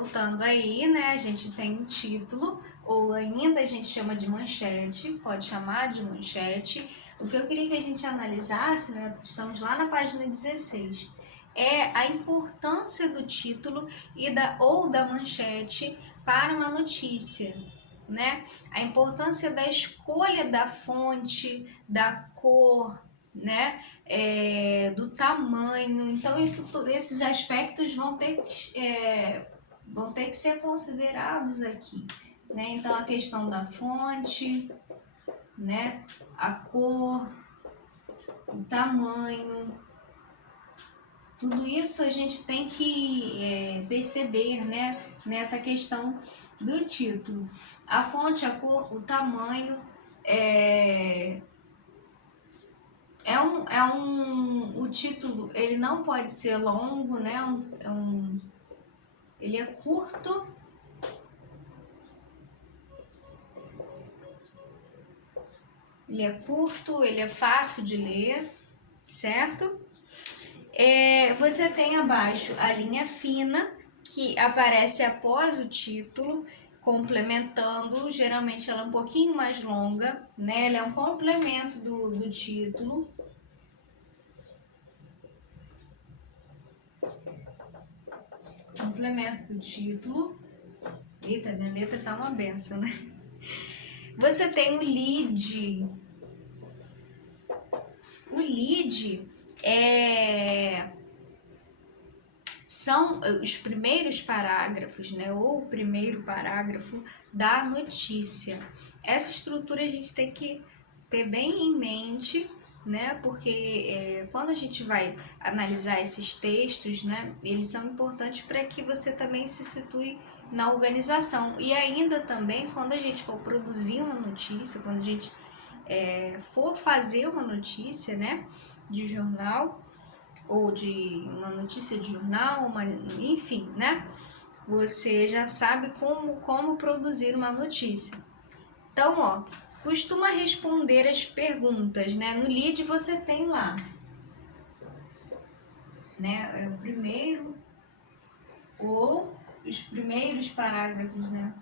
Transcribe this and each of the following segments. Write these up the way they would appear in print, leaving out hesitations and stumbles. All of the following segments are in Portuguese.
voltando aí, né? A gente tem um título, ou ainda a gente chama de manchete, pode chamar de manchete. O que eu queria que a gente analisasse, né? Estamos lá na página 16, é a importância do título ou da manchete para uma notícia, né? A importância da escolha da fonte, da cor, né? Do tamanho. Então esses aspectos vão ter que ser considerados aqui, né? Então a questão da fonte, né? A cor, o tamanho, tudo isso a gente tem que perceber, né? Nessa questão do título. A fonte, a cor, o tamanho, o título ele não pode ser longo, né? Ele é curto, ele é fácil de ler, certo? Você tem abaixo a linha fina, que aparece após o título, complementando. Geralmente ela é um pouquinho mais longa, né? Ela é um complemento do título. Complemento do título. Eita, minha letra tá uma benção, né? Você tem o lead. O lead são os primeiros parágrafos, né? Ou o primeiro parágrafo da notícia. Essa estrutura a gente tem que ter bem em mente, né? Porque quando a gente vai analisar esses textos, né? Eles são importantes para que você também se situe na organização. E ainda também, quando a gente for produzir uma notícia, quando a gente for fazer uma notícia, né? De jornal, ou de uma notícia de jornal, enfim, né? Você já sabe como produzir uma notícia. Então, ó, costuma responder as perguntas, né? No lead você tem lá, né? O primeiro ou os primeiros parágrafos, né?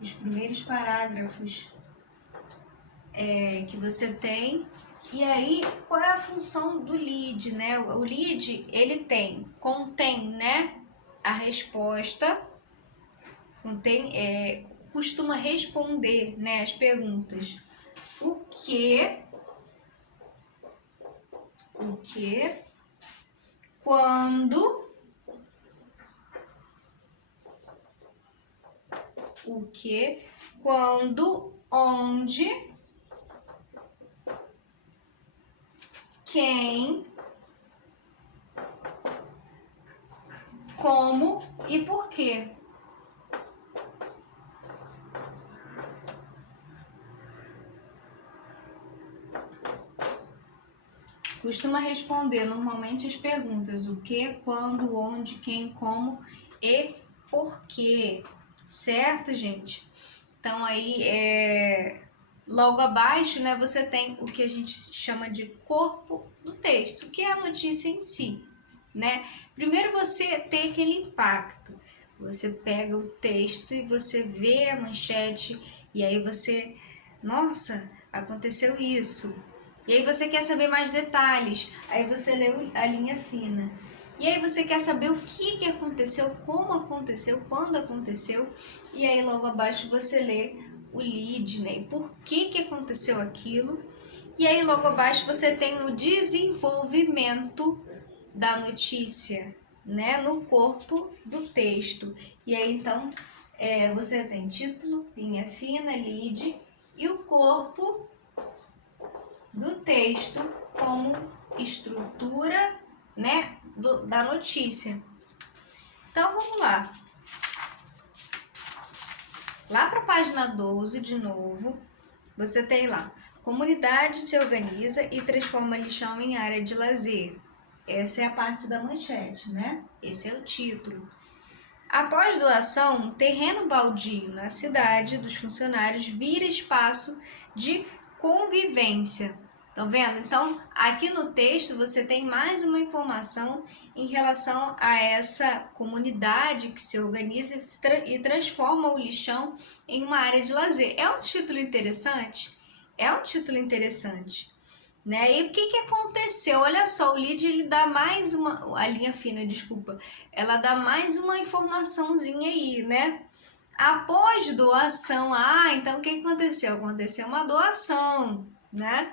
Os primeiros parágrafos que você tem. E aí, qual é a função do lead, né? O lead, ele contém, né, a resposta, costuma responder, né, as perguntas. O que, quando, quando, onde, quem, como e por quê. Costuma responder normalmente as perguntas: o que, quando, onde, quem, como e por quê. Certo, gente? Então aí logo abaixo, né, você tem o que a gente chama de corpo do texto, que é a notícia em si, né? Primeiro você tem aquele impacto. Você pega o texto e você vê a manchete e aí você, nossa, aconteceu isso. E aí você quer saber mais detalhes. Aí você lê a linha fina. E aí você quer saber o que aconteceu, como aconteceu, quando aconteceu. E aí logo abaixo você lê o lead, né? E por que aconteceu aquilo. E aí logo abaixo você tem o desenvolvimento da notícia, né? No corpo do texto. E aí então você tem título, linha fina, lead e o corpo do texto como estrutura, né, da notícia. Então vamos lá. Lá para a página 12 de novo, você tem lá: comunidade se organiza e transforma lixão em área de lazer. Essa é a parte da manchete, né? Esse é o título. Após doação, terreno baldio na cidade dos funcionários vira espaço de convivência. Estão vendo? Então, aqui no texto você tem mais uma informação em relação a essa comunidade que se organiza e transforma o lixão em uma área de lazer. É um título interessante? É um título interessante, né? E o que aconteceu? Olha só, o lead ele dá mais uma, a linha fina, desculpa, ela dá mais uma informaçãozinha aí, né? Após doação, então o que aconteceu? Aconteceu uma doação, né?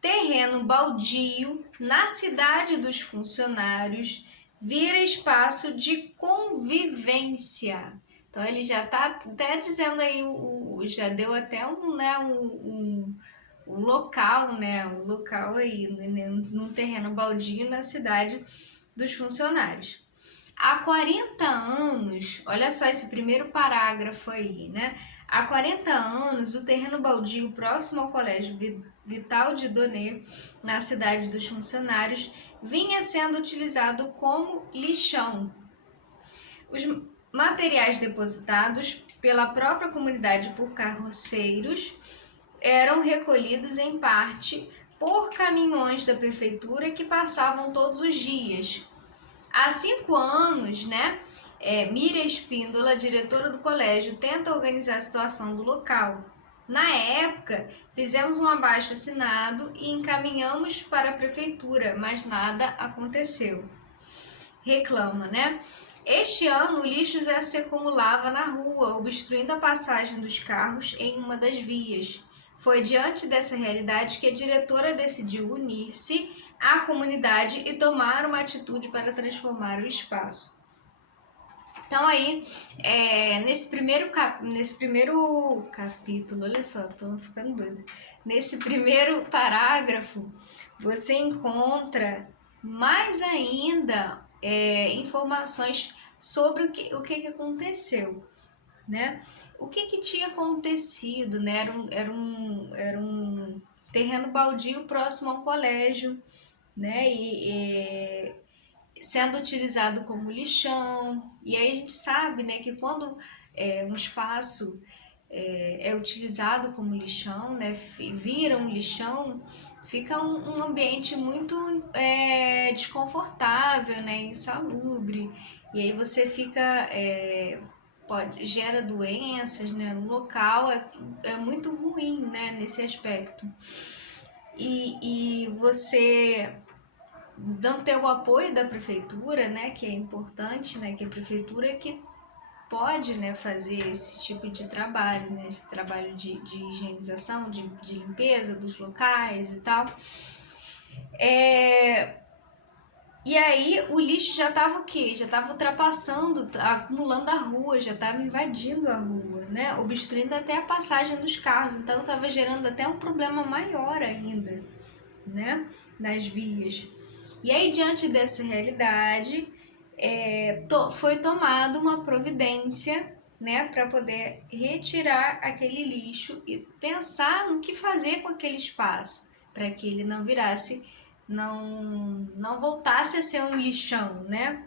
Terreno baldio na cidade dos funcionários vira espaço de convivência. Então ele já está até dizendo aí, já deu até um local, né? Um local aí, num terreno baldio na cidade dos funcionários. Há 40 anos, olha só esse primeiro parágrafo aí, né? Há 40 anos, o terreno baldio próximo ao Colégio Vital de Donê, na cidade dos funcionários, vinha sendo utilizado como lixão. Os materiais depositados pela própria comunidade por carroceiros eram recolhidos em parte por caminhões da prefeitura que passavam todos os dias. Há 5 anos, né, Miriam Espíndola, diretora do colégio, tenta organizar a situação do local. Na época, fizemos um abaixo-assinado e encaminhamos para a prefeitura, mas nada aconteceu. Reclama, né? Este ano, o lixo já se acumulava na rua, obstruindo a passagem dos carros em uma das vias. Foi diante dessa realidade que a diretora decidiu unir-se à comunidade e tomar uma atitude para transformar o espaço. Então aí, nesse primeiro capítulo, olha só, tô ficando doida. Nesse primeiro parágrafo, você encontra mais ainda informações sobre o que aconteceu, né? O que tinha acontecido, né? Era um terreno baldio próximo ao colégio, né? E sendo utilizado como lixão. E aí a gente sabe, né, que quando um espaço é utilizado como lixão, né, vira um lixão, fica um ambiente muito desconfortável, né, insalubre. E aí você fica gera doenças, né, no local, é muito ruim, né, nesse aspecto. E você não ter o apoio da prefeitura, né, que é importante, né, que a prefeitura é que pode, né, fazer esse tipo de trabalho, né, esse trabalho de higienização, de limpeza dos locais e tal. E aí o lixo já estava o quê? Já estava ultrapassando, acumulando a rua, já estava invadindo a rua, né, obstruindo até a passagem dos carros, então estava gerando até um problema maior ainda, né, nas vias. E aí, diante dessa realidade, foi tomada uma providência, né, para poder retirar aquele lixo e pensar no que fazer com aquele espaço, para que ele não virasse, não voltasse a ser um lixão, né?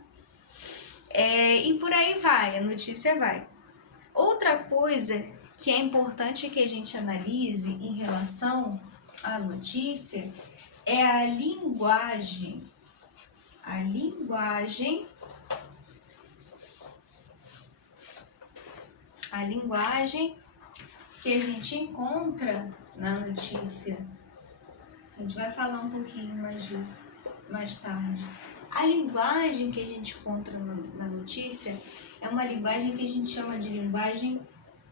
E por aí vai, a notícia vai. Outra coisa que é importante que a gente analise em relação à notícia é a linguagem. A linguagem que a gente encontra na notícia. A gente vai falar um pouquinho mais disso mais tarde. A linguagem que a gente encontra na notícia é uma linguagem que a gente chama de linguagem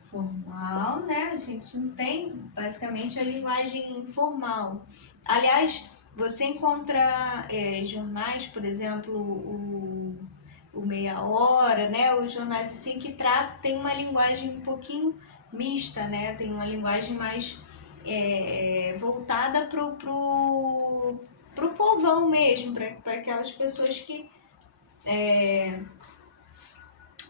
formal, né? A gente não tem basicamente a linguagem informal. Aliás, você encontra jornais, por exemplo, o Meia Hora, né? Os jornais assim que tem uma linguagem um pouquinho mista, né? Tem uma linguagem mais voltada pro povão mesmo, para aquelas pessoas que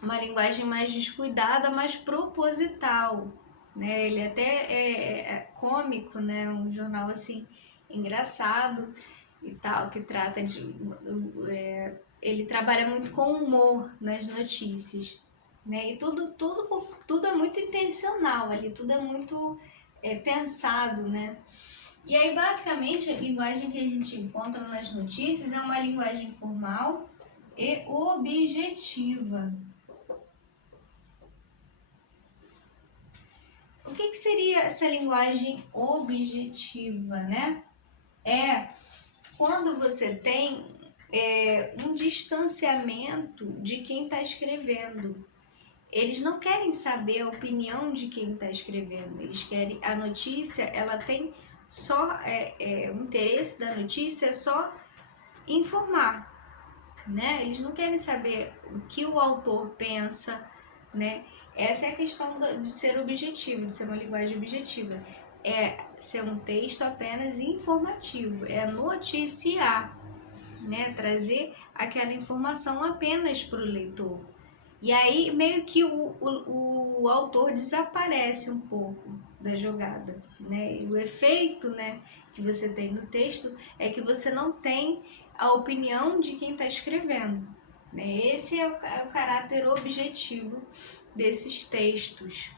uma linguagem mais descuidada, mais proposital, né? Ele até é cômico, né? Um jornal assim engraçado e tal, que trata de ele trabalha muito com humor nas notícias, né? E tudo é muito intencional ali, tudo é muito pensado, né? E aí, basicamente, a linguagem que a gente encontra nas notícias é uma linguagem formal, e objetiva. O que seria essa linguagem objetiva, né? É quando você tem um distanciamento de quem está escrevendo. Eles não querem saber a opinião de quem está escrevendo. Eles querem a notícia, ela tem só o interesse da notícia é só informar, né? Eles não querem saber o que o autor pensa, né? Essa é a questão de ser objetivo, de ser uma linguagem objetiva. É ser um texto apenas informativo, é noticiar, né? Trazer aquela informação apenas para o leitor. E aí meio que o autor desaparece um pouco da jogada, né? E o efeito, né, que você tem no texto é que você não tem a opinião de quem está escrevendo, né? Esse é o caráter objetivo desses textos,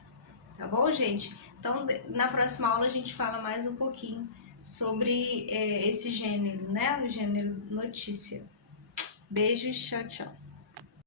tá bom, gente? Então, na próxima aula a gente fala mais um pouquinho sobre esse gênero, né? O gênero notícia. Beijos, tchau, tchau.